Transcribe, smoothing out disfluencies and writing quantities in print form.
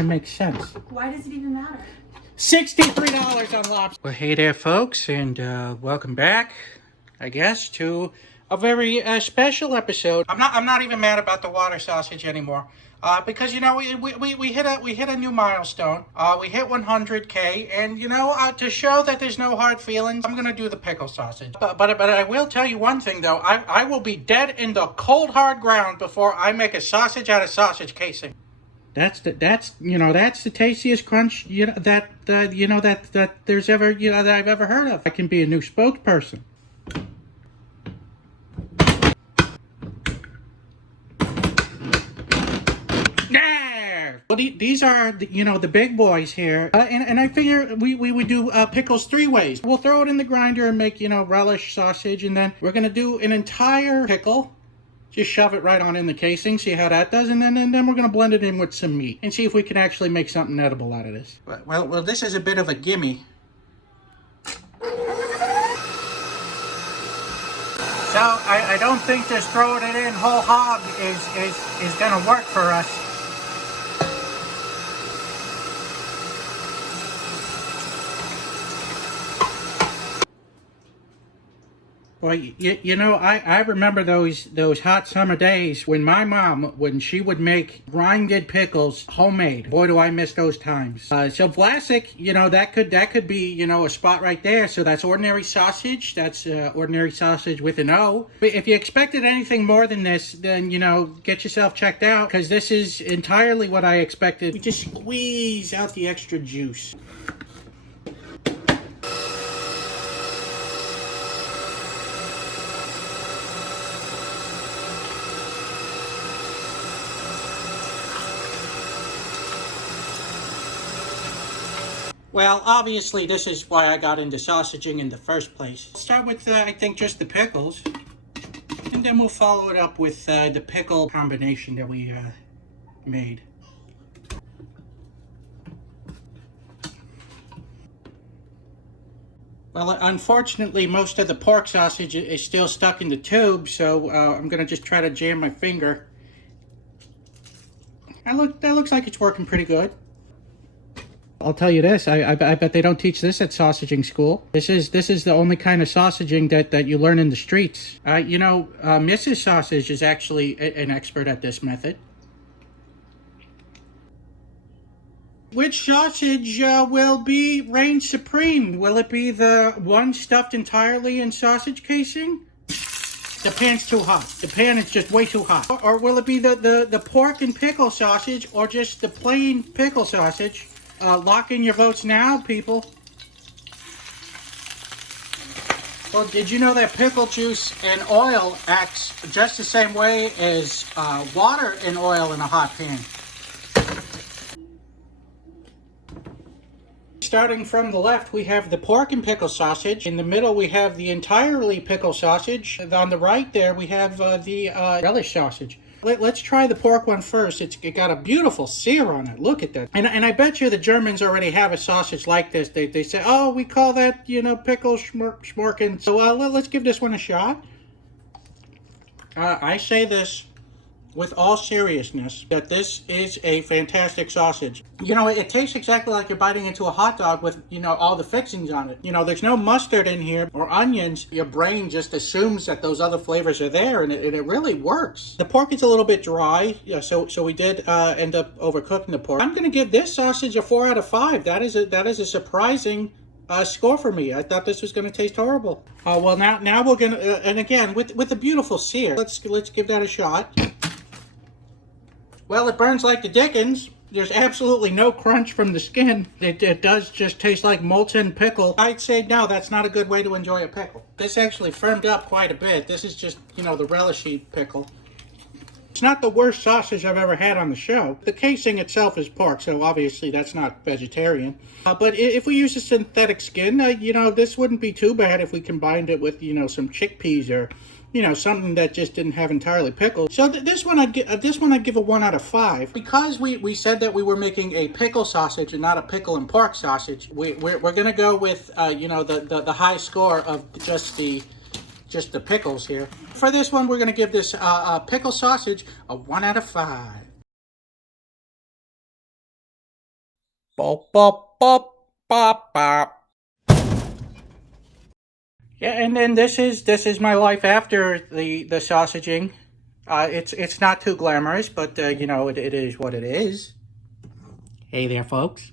even make sense. Why does it even matter? $63 on lobster. Well, hey there, folks, and welcome back, I guess, to a very special episode. I'm not even mad about the water sausage anymore, because you know we hit a new milestone. We hit 100K, and you know to show that there's no hard feelings, I'm gonna do the pickle sausage. But I will tell you one thing though, I will be dead in the cold hard ground before I make a sausage out of sausage casing. That's the tastiest crunch that there's ever that I've ever heard of. I can be a new spokesperson. Yeah. Well, these are the big boys here, and I figure we would do pickles 3 ways. We'll throw it in the grinder and make relish sausage, and then we're gonna do an entire pickle. Just shove it right on in the casing, see how that does, and then we're going to blend it in with some meat and see if we can actually make something edible out of this. Well, this is a bit of a gimme. So I don't think just throwing it in whole hog is going to work for us. Well, I remember those hot summer days when my mom, when she would make grinded pickles homemade. Boy, do I miss those times. So Vlasic, that could be, a spot right there. So that's ordinary sausage. That's ordinary sausage with an O. If you expected anything more than this, then, get yourself checked out, because this is entirely what I expected. We just squeeze out the extra juice. Well, obviously, this is why I got into sausaging in the first place. I'll start with, I think, just the pickles. And then we'll follow it up with the pickle combination that we made. Well, unfortunately, most of the pork sausage is still stuck in the tube, so I'm going to just try to jam my finger. That looks like it's working pretty good. I'll tell you this, I bet they don't teach this at sausaging school. This is the only kind of sausaging that you learn in the streets. Mrs. Sausage is actually an expert at this method. Which sausage will reign supreme? Will it be the one stuffed entirely in sausage casing? The pan's too hot. The pan is just way too hot. Or will it be the pork and pickle sausage, or just the plain pickle sausage? Lock in your votes now, people. Well, did you know that pickle juice and oil acts just the same way as water and oil in a hot pan? Starting from the left, we have the pork and pickle sausage. In the middle, we have the entirely pickle sausage. On the right there, we have the relish sausage. Let's try the pork one first. It got a beautiful sear on it. Look at that. And I bet you the Germans already have a sausage like this. They say, oh, we call that, pickle schmorken. So let's give this one a shot. I say this with all seriousness, that this is a fantastic sausage. It tastes exactly like you're biting into a hot dog with, all the fixings on it. There's no mustard in here or onions. Your brain just assumes that those other flavors are there, and it really works. The pork is a little bit dry, so we did end up overcooking the pork. I'm going to give this sausage a 4 out of 5. That is a surprising score for me. I thought this was going to taste horrible. Well, now we're going to, and again, with a beautiful sear, let's give that a shot. Well, it burns like the dickens. There's absolutely no crunch from the skin. It does just taste like molten pickle. I'd say no, that's not a good way to enjoy a pickle. This actually firmed up quite a bit. This is just, the relishy pickle. It's not the worst sausage I've ever had on the show. The casing itself is pork, so obviously that's not vegetarian. But if we use a synthetic skin, this wouldn't be too bad if we combined it with, some chickpeas or something that just didn't have entirely pickled. So this one I'd give a 1 out of 5. Because we said that we were making a pickle sausage and not a pickle and pork sausage, we're gonna go with the high score of just the pickles here. For this one, we're gonna give this pickle sausage a 1 out of 5. Bop, bop, bop, bop, bop. Yeah, and then this is my life after the sausaging. It's not too glamorous, but you know it is what it is. Hey there, folks.